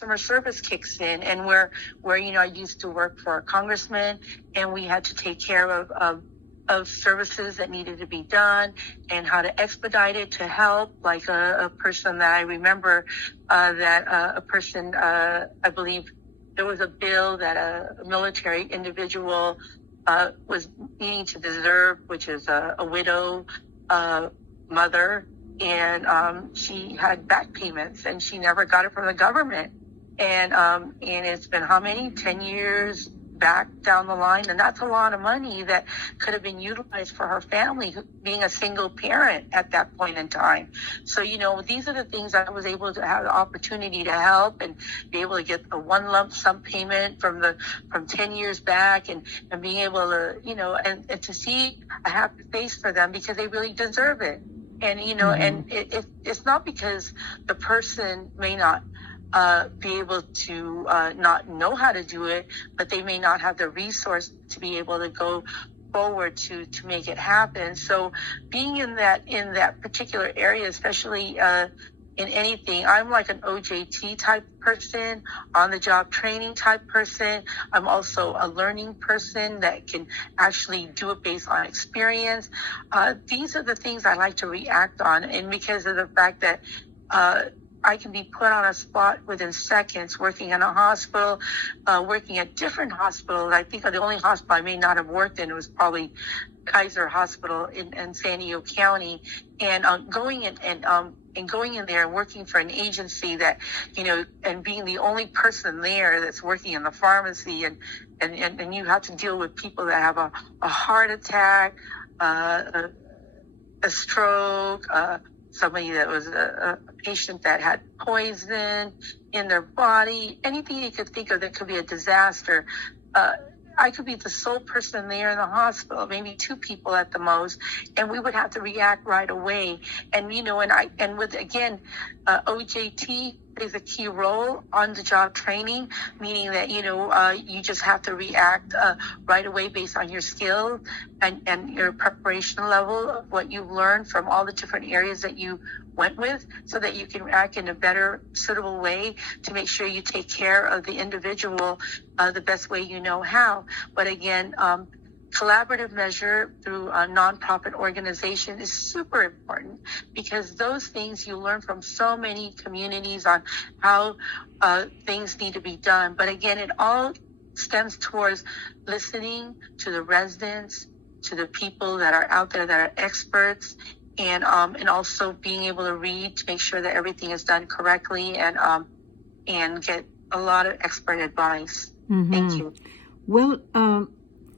customer service kicks in, and where I used to work for a congressman, and we had to take care of services that needed to be done and how to expedite it to help, like a person that I remember a person, I believe there was a bill that a military individual was needing to deserve, which is a widow mother, and she had back payments and she never got it from the government. And it's been how many, 10 years back down the line, and that's a lot of money that could have been utilized for her family, being a single parent at that point in time. So, these are the things I was able to have the opportunity to help and be able to get a one lump sum payment from 10 years back, and being able to, and to see a happy face for them because they really deserve it. And, and it's not because the person may not be able to not know how to do it, but they may not have the resource to be able to go forward to make it happen. So being in that particular area, especially in anything, I'm like an OJT type person, on the job training type person. I'm also a learning person that can actually do it based on experience. These are the things I like to react on, and because of the fact that I can be put on a spot within seconds, working in a hospital, working at different hospitals. I think the only hospital I may not have worked in was probably Kaiser Hospital in San Diego County, and going in there and working for an agency that, and being the only person there that's working in the pharmacy, and you have to deal with people that have a heart attack, a stroke, somebody that was a patient that had poison in their body, anything you could think of that could be a disaster. I could be the sole person there in the hospital, maybe two people at the most, and we would have to react right away. And, with, again, OJT plays a key role on the job training, meaning that, you just have to react right away based on your skills and your preparation level of what you've learned from all the different areas that you went with, so that you can act in a better, suitable way to make sure you take care of the individual the best way you know how. But again, collaborative measure through a nonprofit organization is super important, because those things you learn from so many communities on how things need to be done. But again, it all stems towards listening to the residents, to the people that are out there that are experts, and also being able to read to make sure that everything is done correctly, and get a lot of expert advice. Thank you. Well,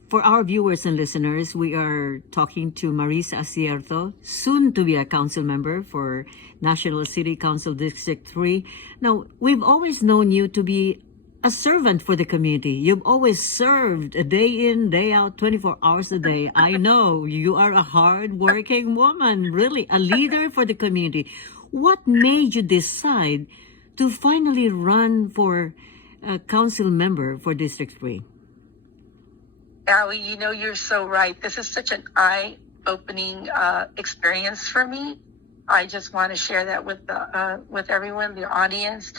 for our viewers and listeners, we are talking to Marissa Acierto, soon to be a council member for National City Council District 3. Now, we've always known you to be a servant for the community. You've always served a day in, day out, 24 hours a day. I know you are a hard-working woman, really a leader for the community. What made you decide to finally run for a council member for District 3? Awee, you're so right. This is such an eye-opening experience for me. I just want to share that with everyone, the audience.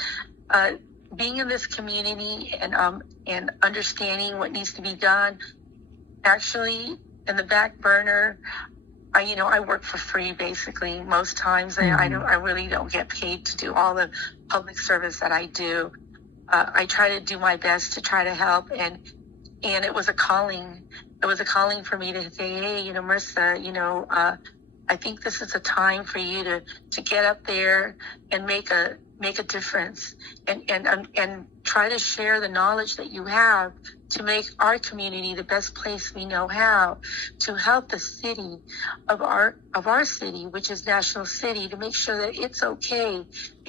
Being in this community and understanding what needs to be done, actually in the back burner, I work for free basically most times. I really don't get paid to do all the public service that I do. I try to do my best to try to help, and it was a calling. It was a calling for me to say, hey, Marissa, I think this is a time for you to get up there and make a difference, and try to share the knowledge that you have to make our community the best place we know how, to help the city of our city, which is National City, to make sure that it's okay.